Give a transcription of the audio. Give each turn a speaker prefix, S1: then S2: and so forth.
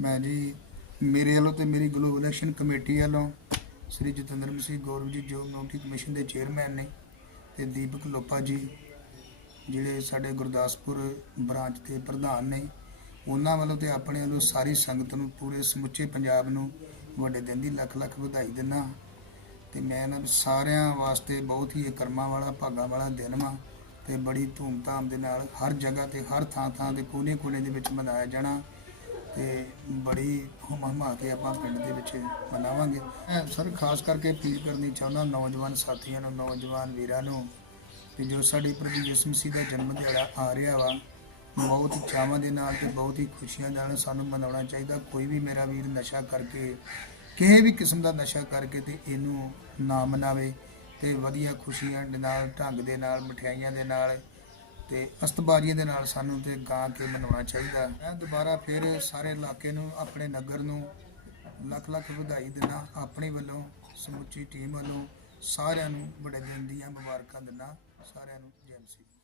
S1: ਮੈਂ ਜੀ, ਮੇਰੇ ਵੱਲੋਂ ਅਤੇ ਮੇਰੀ ਗਲੋਬਲ ਐਕਸ਼ਨ ਕਮੇਟੀ ਵੱਲੋਂ ਸ੍ਰੀ ਜਤਿੰਦਰ ਮਸੀਹ ਗੌਰਵ ਜੀ, ਜੋ ਕਮਿਊਨਿਟੀ ਕਮਿਸ਼ਨ ਦੇ ਚੇਅਰਮੈਨ ਨੇ ਤੇ ਦੀਪਕ ਲੋਪਾ ਜੀ, ਜਿਹੜੇ ਸਾਡੇ ਗੁਰਦਾਸਪੁਰ ਬ੍ਰਾਂਚ ਦੇ ਪ੍ਰਧਾਨ ਨੇ, ਉਹਨਾਂ ਵੱਲੋਂ ਤੇ ਆਪਣੇ ਵੱਲੋਂ ਸਾਰੀ ਸੰਗਤ ਨੂੰ ਪੂਰੇ ਸਮੁੱਚੇ ਪੰਜਾਬ ਨੂੰ ਵੱਡੇ ਦਿਨ ਦੀ ਲੱਖ ਲੱਖ ਵਧਾਈ ਦਿੰਦਾ ਤੇ ਮੈਂ ਇਹਨਾਂ ਸਾਰਿਆਂ ਵਾਸਤੇ ਬਹੁਤ ਹੀ ਇਹ ਕਰਮਾਂ ਵਾਲਾ, ਭਾਗਾਂ ਵਾਲਾ ਦਿਨ ਵਾ ਤੇ ਬੜੀ ਧੂਮਧਾਮ ਦੇ ਨਾਲ ਹਰ ਜਗ੍ਹਾ ਤੇ, ਹਰ ਥਾਂ ਥਾਂ ਦੇ ਕੋਨੇ-ਕੋਨੇ ਦੇ ਵਿੱਚ ਮਨਾਇਆ ਜਾਣਾ। ਤੇ ਬੜੀ ਹੁਮ ਹਮਾ ਕੇ ਆਪਾਂ ਪਿੰਡ ਦੇ ਵਿੱਚ ਮਨਾਵਾਂਗੇ। ਮੈਂ ਸਰ, ਖਾਸ ਕਰਕੇ ਅਪੀਲ ਕਰਨੀ ਚਾਹੁੰਦਾ ਨੌਜਵਾਨ ਸਾਥੀਆਂ ਨੂੰ, ਨੌਜਵਾਨ ਵੀਰਾਂ ਨੂੰ ਕਿ ਜੋ ਸਾਡੇ ਪ੍ਰਭੂ ਯਿਸੂ ਮਸੀਹ ਦਾ ਜਨਮ ਦਿਹਾੜਾ ਆ ਰਿਹਾ ਵਾ, ਬਹੁਤ ਹੀ ਚਾਵਾਂ ਦੇ ਨਾਲ ਤੇ ਬਹੁਤ ਹੀ ਖੁਸ਼ੀਆਂ ਨਾਲ ਸਾਨੂੰ ਮਨਾਉਣਾ ਚਾਹੀਦਾ। ਕੋਈ ਵੀ ਮੇਰਾ ਵੀਰ ਨਸ਼ਾ ਕਰਕੇ, ਕਿਸੇ ਵੀ ਕਿਸਮ ਦਾ ਨਸ਼ਾ ਕਰਕੇ ਤੇ ਇਹਨੂੰ ਨਾ ਮਨਾਵੇ ਤੇ ਵਧੀਆ ਖੁਸ਼ੀਆਂ ਦੇ ਨਾਲ, ਢੰਗ ਦੇ ਨਾਲ, ਮਠਿਆਈਆਂ ਦੇ ਨਾਲ ਤੇ ਅਸਤਬਾਜ਼ੀਆਂ ਦੇ ਨਾਲ ਸਾਨੂੰ ਤੇ ਗਾ ਕੇ ਮਨਾਉਣਾ ਚਾਹੀਦਾ। ਮੈਂ ਦੁਬਾਰਾ ਫਿਰ ਸਾਰੇ ਇਲਾਕੇ ਨੂੰ, ਆਪਣੇ ਨਗਰ ਨੂੰ ਲੱਖ ਲੱਖ ਵਧਾਈ ਦਿੰਦਾ। ਆਪਣੇ ਵੱਲੋਂ, ਸਮੁੱਚੀ ਟੀਮ ਵੱਲੋਂ ਸਾਰਿਆਂ ਨੂੰ ਬੜੇ ਦਿਨ ਦੀਆਂ ਮੁਬਾਰਕਾਂ ਦਿੰਦਾ। ਸਾਰਿਆਂ ਨੂੰ ਜੈ ਮਸੀਹ